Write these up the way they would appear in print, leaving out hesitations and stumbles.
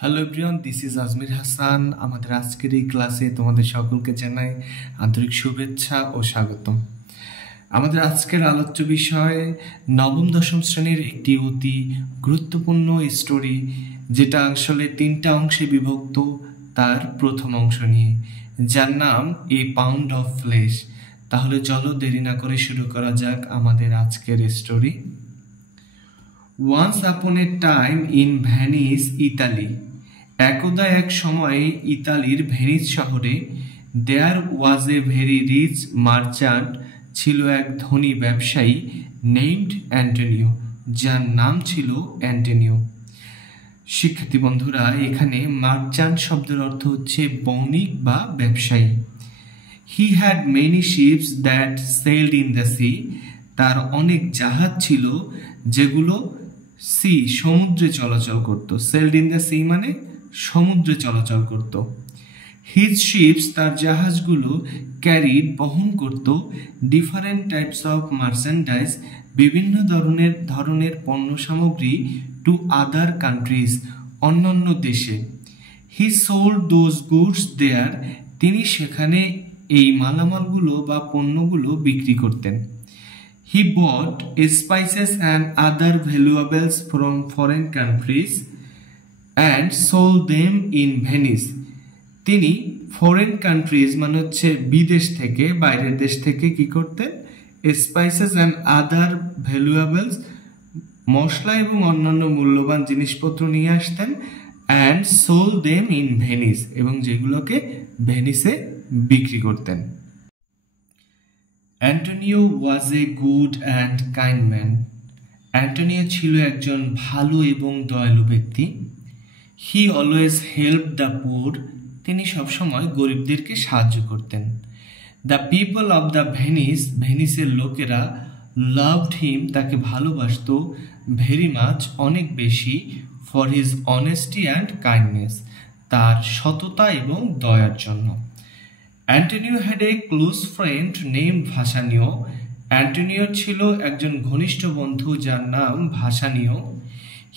Hello everyone, this is Ajmer Hasan. আমাদের আজকের এই ক্লাসে তোমাদের সকলকে জানাই আন্তরিক শুভেচ্ছা ও স্বাগতম। আমাদের আজকের আলোচ্য বিষয় নবম দশম শ্রেণীর একটি অতি গুরুত্বপূর্ণ স্টোরি, যেটা আসলে তিনটা অংশে বিভক্ত। তার প্রথম অংশ নিয়ে, যার নাম এ পাউন্ড অফ ফ্লেশ। তাহলে চলো দেরি না করে শুরু করা যাক আমাদের আজকের story. Once upon a time in Venice, Italy. একদা এক সময়ে ইতালির ভেনিস শহরে দেয়ার ওয়াজ এ ভেরি রিচ মার্চান্ট, ছিল এক ধনী ব্যবসায়ী নেমড অ্যান্টোনিও, যার নাম ছিল অ্যান্টোনিও। শিক্ষার্থী বন্ধুরা, এখানে মার্চান্ট শব্দের অর্থ হচ্ছে বণিক বা ব্যবসায়ী। He had many ships that sailed in the sea. তার অনেক জাহাজ ছিল যেগুলো সমুদ্রে চলাচল করত। সেলড ইন দ্য সি মানে সমুদ্রে চলাচল করত। হিজ শিপস, তার জাহাজগুলো, ক্যারিড, বহন করত, ডিফারেন্ট টাইপস অফ মার্চেন্ডাইজ, বিভিন্ন ধরনের পণ্য সামগ্রী, টু আদার কান্ট্রিজ, অন্যান্য দেশে। হি সোল্ড দোজ গুডস দেয়ার, তিনি সেখানে এই মালামালগুলো বা পণ্যগুলো বিক্রি করতেন। He bought spices and other valuables from foreign countries and sold them in Venice. তিনি ফরেন কান্ট্রিজ মানে হচ্ছে বিদেশ থেকে, বাইরের দেশ থেকে কি করতেন? স্পাইসেস অ্যান্ড আদার ভ্যালুয়েবলস, মশলা এবং অন্যান্য মূল্যবান জিনিসপত্র নিয়ে আসতেন। And sold them in Venice, এবং যেগুলোকে ভেনিসে বিক্রি করতেন। Antonio was a good and kind man. Antonio ছিল একজন ভালো এবং দয়ালু ব্যক্তি। He always help the poor, তিনি সবসময় গরিবদেরকে সাহায্য করতেন। The people of the Venice, ভেনিসের লোকেরা, লাভড হিম, তাকে ভালোবাসত, ভেরি মাচ, অনেক বেশি, for his honesty and kindness, তার সততা এবং দয়ার জন্য। Antonio had a close friend name Bassanio. অ্যান্টোনিওর ছিল একজন ঘনিষ্ঠ বন্ধু যার নাম Bassanio.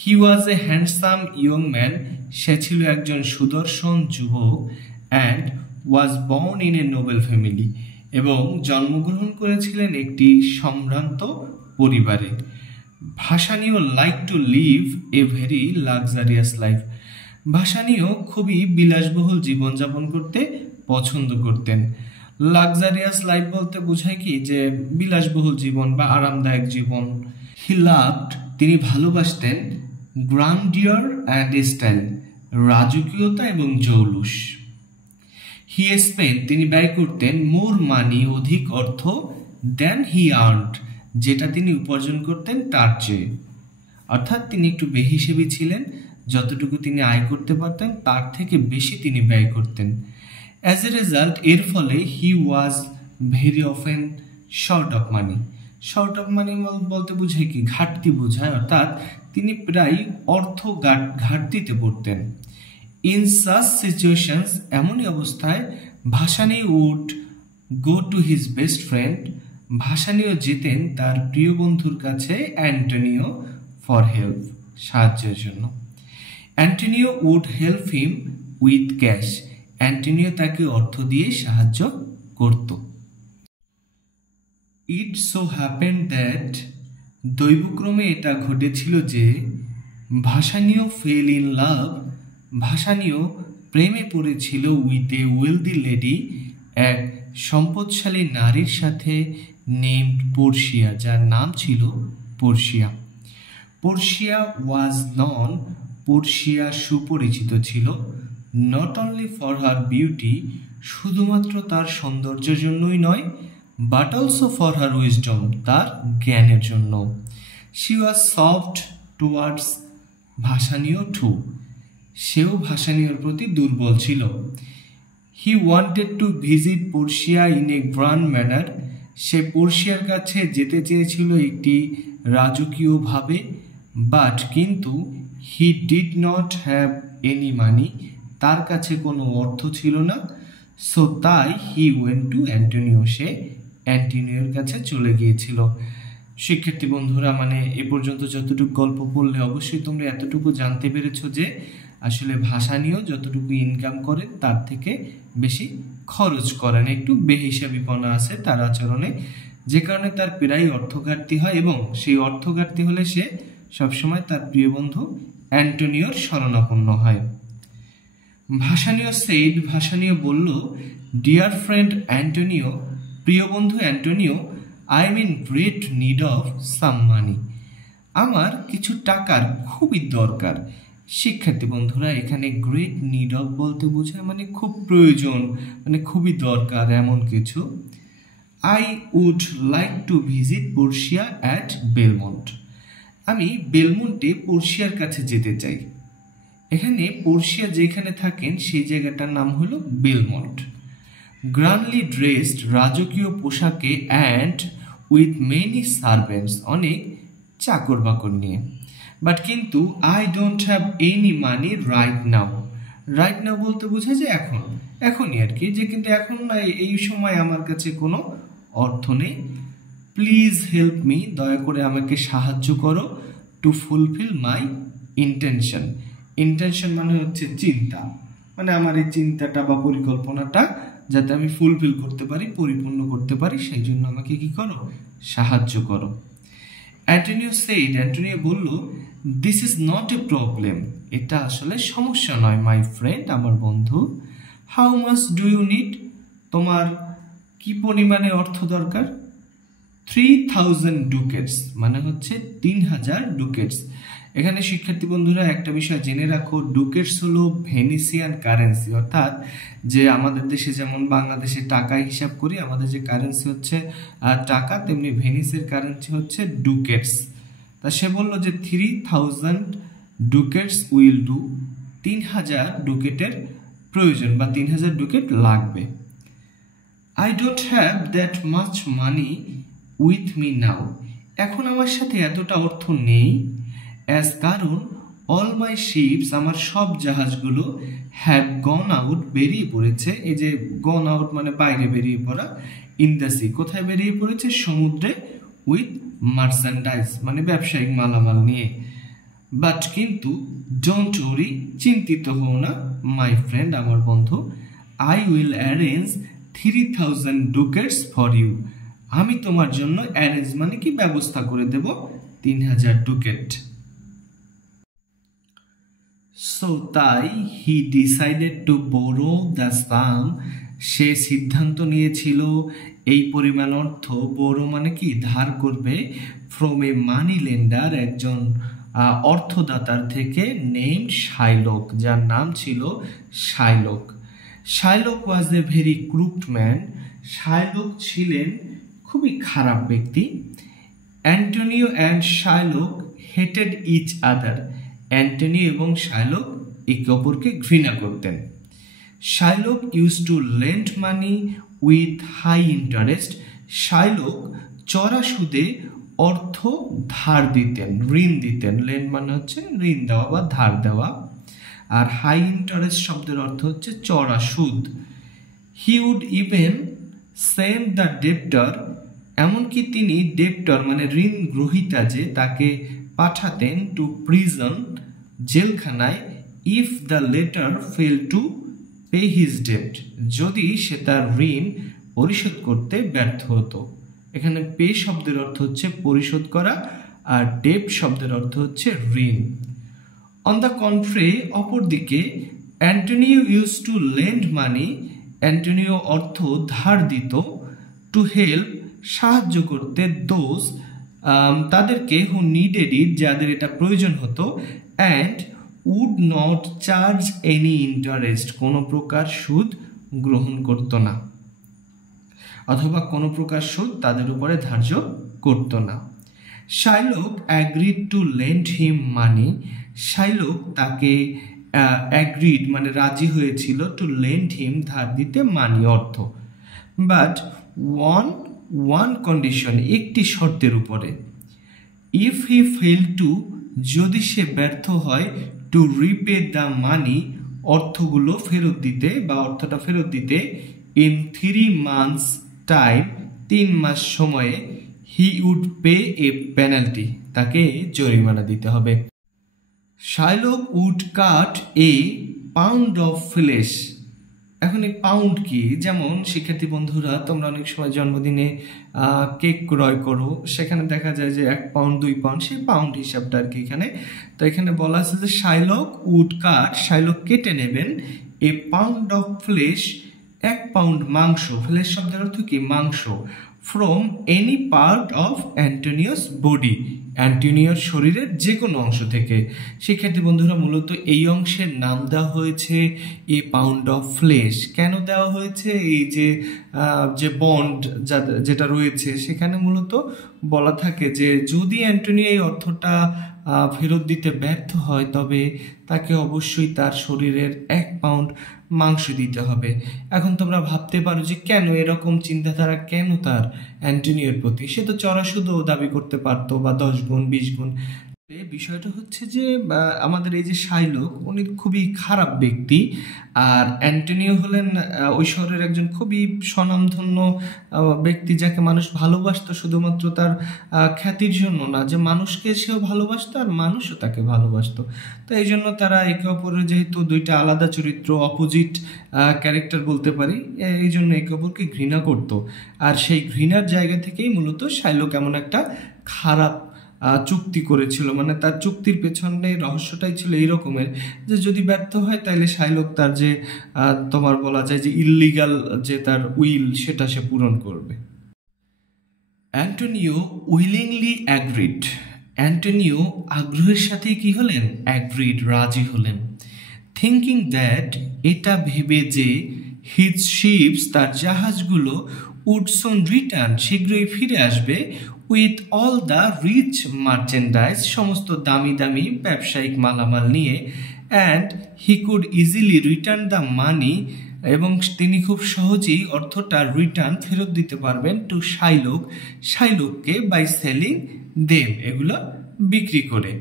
He was a handsome young man, সে ছিল একজন সুদর্শন যুবক। And was born in a noble family, এবং জন্মগ্রহণ করেছিলেন একটি সম্ভ্রান্ত পরিবারে। Bassanio like to live a very luxurious life. Bassanio খুবই বিলাসবহুল জীবনযাপন করতে পছন্দ করতেন। লাক্সারিয়াস লাইফ বলতে বোঝায় কি, যে বিলাসবহুল জীবন বা আরামদায়ক জীবন। হি লাভড, তিনি ভালোবাসতেন, গ্রান্ডিয়র অ্যান্ড স্টাইল, রাজকীয়তা এবং জৌলুস। হি স্পেন্ড, তিনি ব্যয় করতেন, মোর মানি, অধিক অর্থ, দেন হি আর্নড, যেটা তিনি উপার্জন করতেন তার চেয়ে। অর্থাৎ তিনি একটু বেহিসেবি ছিলেন, যতটুকু তিনি আয় করতে পারতেন তার থেকে বেশি তিনি ব্যয় করতেন। অ্যাজ এ রেজাল্ট, এর ফলে he was very often short of money. Short of money বলতে বোঝায় কি, ঘাটতি বোঝায়, অর্থাৎ তিনি প্রায় অর্থ ঘাটতিতে পড়তেন। ইন সাচ সিচুয়েশনস, এমনই অবস্থায়, Bassanio would go to his best friend, ভাসানীও যেতেন তার প্রিয় বন্ধুর কাছে, অ্যান্টোনিও, ফর হেল্প, সাহায্যের জন্য। Antonio would help him with cash, Antonio তাকে অর্থ দিয়ে সাহায্য করত। ইট সো হ্যাপেন্ড দ্যাট, দৈবক্রমে এটা ঘটেছিল যে, ভাসানীয় ফেল ইন লাভ, ভাসানীয় প্রেমে পড়েছিল, উইথ এ ওয়েলদি লেডি, এক সম্পদশালী নারীর সাথে, নেমড পোর্শিয়া, যার নাম ছিল Portia. Portia was known, Portia সুপরিচিত ছিল, not only for her beauty, শুধুমাত্র তার সৌন্দর্যের জন্যই নয়, but also for her wisdom, তার জ্ঞানের জন্য। She was soft towards Bassanio too, সেও ভাসানীয়র প্রতি দুর্বল ছিল। He wanted to visit Portia in a grand manner, সে পোর্শিয়ার কাছে যেতে চেয়েছিল একটি রাজকীয় ভাবে, বাট কিন্তু, he did not have any money, তার কাছে কোনো অর্থ ছিল না। সো তাই হি ওয়েন্ট টু অ্যান্টোনিও, সে অ্যান্টোনিওর কাছে চলে গিয়েছিল। শিক্ষার্থী বন্ধুরা, মানে এ পর্যন্ত যতটুকু গল্প পড়লে অবশ্যই তোমরা এতটুকু জানতে পেরেছো যে আসলে ভাসানীয় যতটুকু ইনকাম করে তার থেকে বেশি খরচ করেন, একটু বেহিসাবিপনা আছে তার আচরণে, যে কারণে তার প্রায় অর্থ ঘাটতি হয় এবং সেই অর্থ ঘাটতি হলে সে সবসময় তার প্রিয় বন্ধু অ্যান্টোনিওর শরণাপন্ন হয়। ভাসানীয় বলল, ডিয়ার ফ্রেন্ড অ্যান্টোনিও, প্রিয় বন্ধু Antonio, I am in great need of some money. আমার কিছু টাকার খুবই দরকার। শিক্ষার্থী বন্ধুরা, এখানে গ্রেট নিড অফ বলতে বোঝায় মানে খুব প্রয়োজন, মানে খুবই দরকার এমন কিছু। I would like to visit Portia at Belmont. আমি বেলমন্টে পোর্শিয়ার কাছে যেতে চাই। এখানে পোর্শিয়া যেখানে থাকেন সেই জায়গাটার নাম হলো বেলমন্ট। গ্র্যান্ডলি ড্রেসড, রাজকীয় পোশাকে, অ্যান্ড উইথ মেনি সার্ভেন্টস, অনেক চাকর বাকর নিয়ে। বাট কিন্তু I don't have any money right now. Right now বলতে বোঝায় যে এখনই আর কি, যে কিন্তু এখন এই সময় আমার কাছে কোনো অর্থ নেই। প্লিজ হেল্প মি, দয়া করে আমাকে সাহায্য করো। Two fulfil my intention. Intention মানে হচ্ছে চিন্তা, মানে আমার এই চিন্তাটা বা পরিকল্পনাটা যাতে আমি ফুলফিল করতে পারি, পরিপূর্ণ করতে পারি, সেই জন্য আমাকে কি করো, সাহায্য করো। অ্যান্টোনিও বলল, this is not a problem, এটা আসলে সমস্যা নয় মাই ফ্রেন্ড, আমার বন্ধু। How much do you need, তোমার কি পরিমাণে অর্থ দরকার? 3000 ডুকেটস, মানে হচ্ছে 3000 ডুকেটস। এখানে শিক্ষার্থী বন্ধুরা একটা বিষয় জেনে রাখো, ডুকেটস হলো ভেনিসিয়ান কারেন্সি, অর্থাৎ যে আমাদের দেশে যেমন বাংলাদেশে টাকায় হিসাব করি, আমাদের যে কারেন্সি হচ্ছে টাকা, তেমনি ভেনিসের কারেন্সি হচ্ছে ডুকেটস। তা সে বলল যে 3000 ডুকেটস উইল ডু, 3000 ডুকেটের প্রয়োজন বা 3000 ডুকেট লাগবে। I don't have that much money with me now, এখন আমার সাথে এতটা অর্থ নেই। অ্যাজ, কারণ অল মাই শিপস, আমার সব জাহাজগুলো, হ্যাভ গন আউট, বেরিয়ে পড়েছে। এই যে গন আউট মানে বাইরে বেরিয়ে পড়া, ইন দ্য সি, কোথায় বেরিয়ে পড়েছে? সমুদ্রে। উইথ মার্চেন্ডাইজ মানে ব্যবসায়িক মালামাল নিয়ে। বাট কিন্তু ডোন্ট ওরি, চিন্তিত হও না মাই ফ্রেন্ড, আমার বন্ধু। I will arrange 3000 ducats for you, আমি তোমার জন্য অ্যারেঞ্জ মানে কি ব্যবস্থা করে দেব 3000 ডুকেট। সো তাই he decided to borrow the sum, সে সিদ্ধান্ত নিয়েছিল এই পরিমাণ অর্থ, বোরো মানে কি ধার করবে, ফ্রম এ মানি লেন্ডার, একজন অর্থদাতার থেকে, নেম শাইলক, যার নাম ছিল Shylock. Shylock was a very corrupt man, Shylock ছিলেন খুবই খারাপ ব্যক্তি। Antonio and Shylock hated each other, Antonio এবং শাইলক একে অপরকে ঘৃণা করতেন। Shylock use to lend money with high interest, Shylock চড়া সুদে অর্থ ধার দিতেন, ঋণ দিতেন। লেন্ড মানে হচ্ছে ঋণ দেওয়া বা ধার দেওয়া, আর হাই ইন্টারেস্ট শব্দের অর্থ হচ্ছে চড়া সুদ। He would even send the debtor, এমনকি তিনি ডেপ্টর মানে ঋণ গ্রহীতা যে, তাকে পাঠাতেন টু প্রিজন, জেলখানায়, if the latter fail to pay his debt, যদি সে তার ঋণ পরিশোধ করতে ব্যর্থ হতো। এখানে পে শব্দের অর্থ হচ্ছে পরিশোধ করা, আর ডেট শব্দের অর্থ হচ্ছে ঋণ। অন দ্য কন্ট্রি, অপরদিকে, Antonio used to lend money, Antonio অর্থ ধার দিত, টু হেল্প সাহায্য করতে, দোজ তাদেরকে, হু নিডেড ইট যাদের এটা প্রয়োজন হতো, and would not charge any interest কোনো প্রকার সুদ গ্রহণ করত না, অথবা কোনো প্রকার সুদ তাদের উপরে ধার্য করত না। Shylock agreed to lend him money, Shylock তাকে অ্যাগ্রিড মানে রাজি হয়েছিল, টু লেন্ড হিম ধার দিতে, মানি অর্থ। বাট ওয়ান কন্ডিশন একটি শর্তের উপরে, ইফ হি ফেল টু যদি সে ব্যর্থ হয়, টু রিপে দ্য মানি অর্থগুলো ফেরত দিতে বা অর্থটা ফেরত দিতে, ইন 3 months টাইম 3 মাস সময়ে, he would pay a penalty তাকে জরিমানা দিতে হবে। Shylock would cut a pound of flesh. এখন এই পাউন্ড কি? যেমন শিক্ষার্থী বন্ধুরা, তোমরা অনেক সময় জন্মদিনে কেক ক্রয় করো, সেখানে দেখা যায় যে 1 পাউন্ড 2 পাউন্ড, সেই পাউন্ড হিসাবটা আর কি এখানে। তো এখানে বলা আছে যে শাইলক উড কাট, শাইলক কেটে নেবেন a pound of flesh, 1 pound মাংস। ফ্লেশ শব্দের অর্থ কি? মাংস। From any part of Antonio's body, অ্যান্টোনিওর শরীরের যে কোনো অংশ থেকে। শিক্ষার্থী বন্ধুরা, মূলত এই অংশের নাম দেওয়া হয়েছে এ পাউন্ড অফ ফ্লেশ। কেন দেওয়া হয়েছে? এই যে বন্ড যেটা রয়েছে সেখানে মূলত বলা থাকে যে যদি অ্যান্টোনিও এই অর্থটা ফেরত দিতে ব্যর্থ হয় তবে তাকে অবশ্যই তার শরীরের 1 পাউন্ড মাংস দিতে হবে। এখন তোমরা ভাবতে পারো যে কেন এরকম চিন্তাধারা, কেন তার অ্যান্টোনিওর প্রতি? সে তো চড়াশুদও দাবি করতে পারতো, বা 10 গুণ 20 গুণ। বিষয়টা হচ্ছে যে আমাদের এই যে শাইলক, উনি খুবই খারাপ ব্যক্তি, আর অ্যান্টোনিও হলেন ওই শহরের একজন খুবই স্বনামধন্য ব্যক্তি, যাকে মানুষ ভালোবাসতো শুধুমাত্র তার খ্যাতির জন্য না, যে মানুষকে সেও ভালোবাসতো আর মানুষও তাকে ভালোবাসতো। তো এই জন্য তারা একে অপরের, যেহেতু দুইটা আলাদা চরিত্র, অপোজিট ক্যারেক্টার বলতে পারি, এই জন্য একে অপরকে ঘৃণা করতো। আর সেই ঘৃণার জায়গা থেকেই মূলত শাইলক এমন একটা খারাপ চুক্তি করেছিল। মানে তার চুক্তির পেছনে রহস্যটাই ছিল এই রকমের যে যদি ব্যর্থ হয় তাহলে শাইলক তার যে তোমার বলা যায় যে ইললিগাল যে তার উইল, সেটা সে পূরণ করবে। Antonio willingly agreed. অ্যান্টোনিও আগ্রহের সাথে কি হলেন? অ্যাগ্রিড, রাজি হলেন। থিঙ্কিং দ্যাট, এটা ভেবে যে হিজ শিপস, তার জাহাজগুলো উড সুন রিটার্ন, শীঘ্রই ফিরে আসবে, with all the rich merchandise, সমস্ত দামি দামি ব্যবসায়িক মালামাল নিয়ে, and he could easily return the money, এবং তিনি খুব সহজেই অর্থটা রিটার্ন, ফেরত দিতে পারবেন, টু শাইলক, শাইলককে, বাই সেলিং দেম, এগুলো বিক্রি করে।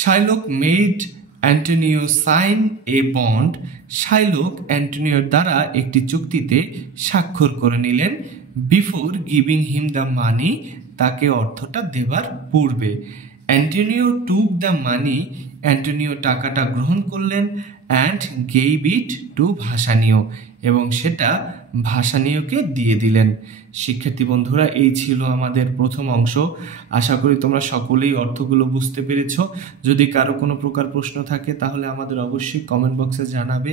Shylock made Antonio sign a bond, Shylock অ্যান্টোনিওর দ্বারা একটি চুক্তিতে স্বাক্ষর করে নিলেন, before giving him the money, তাকে অর্থটা দেবার পূর্বে। Antonio took the money, Antonio টাকাটা গ্রহণ করলেন, অ্যান্ড গেভ ইট টু ভাসানীয়, এবং সেটা ভাসানীয়কে দিয়ে দিলেন। শিক্ষার্থী বন্ধুরা, এই ছিল আমাদের প্রথম অংশ। আশা করি তোমরা সকলেই অর্থগুলো বুঝতে পেরেছ। যদি কারো কোনো প্রকার প্রশ্ন থাকে তাহলে আমাদের অবশ্যই কমেন্ট বক্সে জানাবে।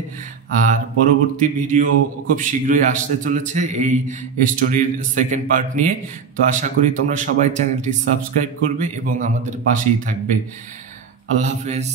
আর পরবর্তী ভিডিও খুব শীঘ্রই আসতে চলেছে এই স্টোরির সেকেন্ড পার্ট নিয়ে। তো আশা করি তোমরা সবাই চ্যানেলটি সাবস্ক্রাইব করবে এবং আমাদের পাশেই থাকবে। আল্লাহ হাফেজ।